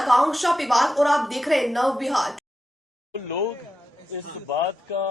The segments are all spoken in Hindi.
आकांक्षा विवाद और आप देख रहे हैं नव बिहार। लोग इस बात का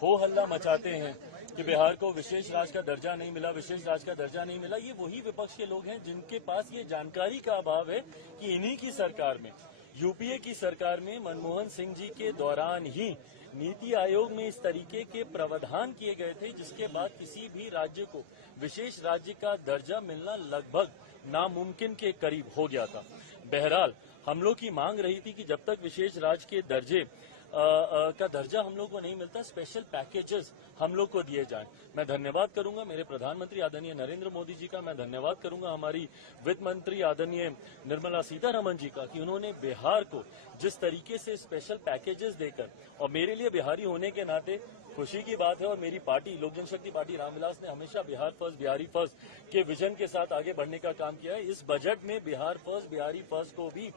हो हल्ला मचाते हैं कि बिहार को विशेष राज्य का दर्जा नहीं मिला, विशेष राज्य का दर्जा नहीं मिला। ये वही विपक्ष के लोग हैं जिनके पास ये जानकारी का अभाव है कि इन्हीं की सरकार में, यूपीए की सरकार में मनमोहन सिंह जी के दौरान ही नीति आयोग में इस तरीके के प्रावधान किए गए थे जिसके बाद किसी भी राज्य को विशेष राज्य का दर्जा मिलना लगभग नामुमकिन के करीब हो गया था। बहरहाल हम लोग की मांग रही थी कि जब तक विशेष राज्य के दर्जे का दर्जा हम लोग को नहीं मिलता, स्पेशल पैकेजेस हम लोग को दिए जाएं। मैं धन्यवाद करूंगा मेरे प्रधानमंत्री आदरणीय नरेंद्र मोदी जी का, मैं धन्यवाद करूंगा हमारी वित्त मंत्री आदरणीय निर्मला सीतारमण जी का कि उन्होंने बिहार को जिस तरीके से स्पेशल पैकेजेस देकर, और मेरे लिए बिहारी होने के नाते खुशी की बात है और मेरी पार्टी लोक जनशक्ति पार्टी रामविलास ने हमेशा बिहार फर्स्ट बिहारी फर्स्ट के विजन के साथ आगे बढ़ने का काम किया है। इस बजट में बिहार फर्स्ट बिहारी फर्स्ट को भी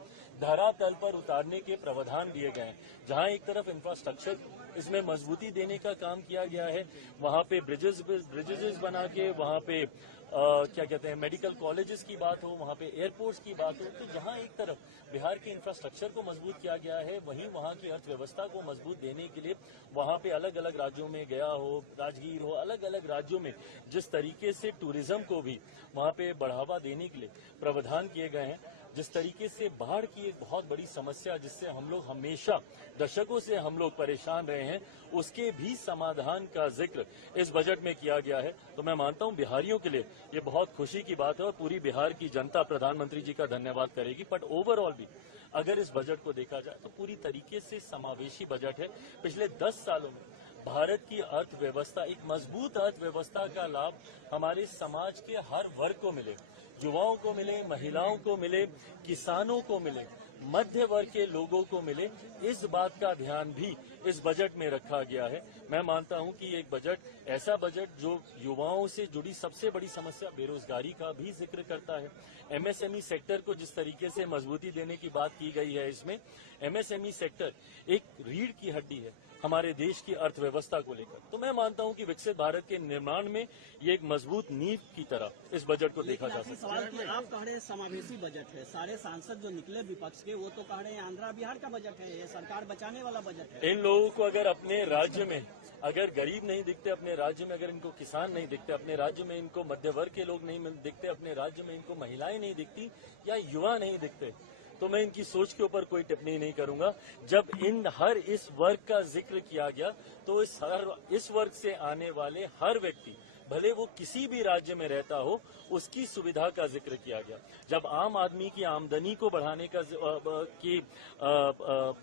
धरातल पर उतारने के प्रावधान दिए गए हैं। जहां एक तरफ इंफ्रास्ट्रक्चर इसमें मजबूती देने का काम किया गया है, वहां पे ब्रिजेस बना के, वहां पे क्या कहते हैं मेडिकल कॉलेजेस की बात हो, वहां पे एयरपोर्ट्स की बात हो, तो जहां एक तरफ बिहार के इंफ्रास्ट्रक्चर को मजबूत किया गया है, वहीं वहां की अर्थव्यवस्था को मजबूत देने के लिए वहां पे अलग अलग राज्यों में गया हो, राजगीर हो, अलग अलग राज्यों में जिस तरीके से टूरिज्म को भी वहां पे बढ़ावा देने के लिए प्रावधान किए गए हैं, जिस तरीके से बाढ़ की एक बहुत बड़ी समस्या जिससे हम लोग हमेशा दशकों से हम लोग परेशान रहे हैं, उसके भी समाधान का जिक्र इस बजट में किया गया है। तो मैं मानता हूं बिहारियों के लिए ये बहुत खुशी की बात है और पूरी बिहार की जनता प्रधानमंत्री जी का धन्यवाद करेगी। बट ओवरऑल भी अगर इस बजट को देखा जाए तो पूरी तरीके से समावेशी बजट है। पिछले 10 सालों में भारत की अर्थव्यवस्था, एक मजबूत अर्थव्यवस्था का लाभ हमारे समाज के हर वर्ग को मिले, युवाओं को मिले, महिलाओं को मिले, किसानों को मिले, मध्य वर्ग के लोगों को मिले, इस बात का ध्यान भी इस बजट में रखा गया है। मैं मानता हूं कि एक बजट, ऐसा बजट जो युवाओं से जुड़ी सबसे बड़ी समस्या बेरोजगारी का भी जिक्र करता है। एमएसएमई सेक्टर को जिस तरीके से मजबूती देने की बात की गई है, इसमें एमएसएमई सेक्टर एक रीढ़ की हड्डी है हमारे देश की अर्थव्यवस्था को लेकर। तो मैं मानता हूं कि विकसित भारत के निर्माण में ये एक मजबूत नींव की तरह इस बजट को देखा जा सकता है। आप कह रहे हैं समावेशी बजट है, सारे सांसद जो निकले विपक्ष के वो तो कह रहे हैं आंध्र बिहार का बजट है, ये सरकार बचाने वाला बजट है। इन लोगों को अगर अपने राज्य में अगर गरीब नहीं दिखते, अपने राज्य में अगर इनको किसान नहीं दिखते, अपने राज्य में इनको मध्य वर्ग के लोग नहीं दिखते, अपने राज्य में इनको महिलाएं नहीं दिखती या युवा नहीं दिखते, तो मैं इनकी सोच के ऊपर कोई टिप्पणी नहीं करूंगा। जब इन हर इस वर्ग का जिक्र किया गया तो इस वर्ग से आने वाले हर व्यक्ति, भले वो किसी भी राज्य में रहता हो, उसकी सुविधा का जिक्र किया गया। जब आम आदमी की आमदनी को बढ़ाने का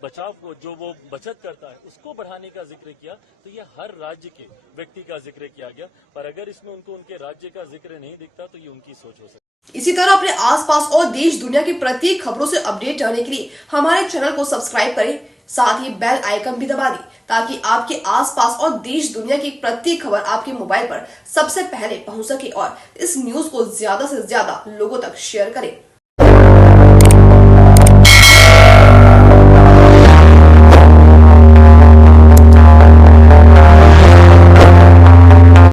बचाव को, जो वो बचत करता है, उसको बढ़ाने का जिक्र किया, तो ये हर राज्य के व्यक्ति का जिक्र किया गया। पर अगर इसमें उनको उनके राज्य का जिक्र नहीं दिखता तो ये उनकी सोच हो सकती है। इसी तरह अपने आसपास और देश दुनिया की प्रत्येक खबरों से अपडेट रहने के लिए हमारे चैनल को सब्सक्राइब करें, साथ ही बेल आइकन भी दबा दें ताकि आपके आसपास और देश दुनिया की प्रत्येक खबर आपके मोबाइल पर सबसे पहले पहुंच सके और इस न्यूज को ज्यादा से ज्यादा लोगों तक शेयर करें।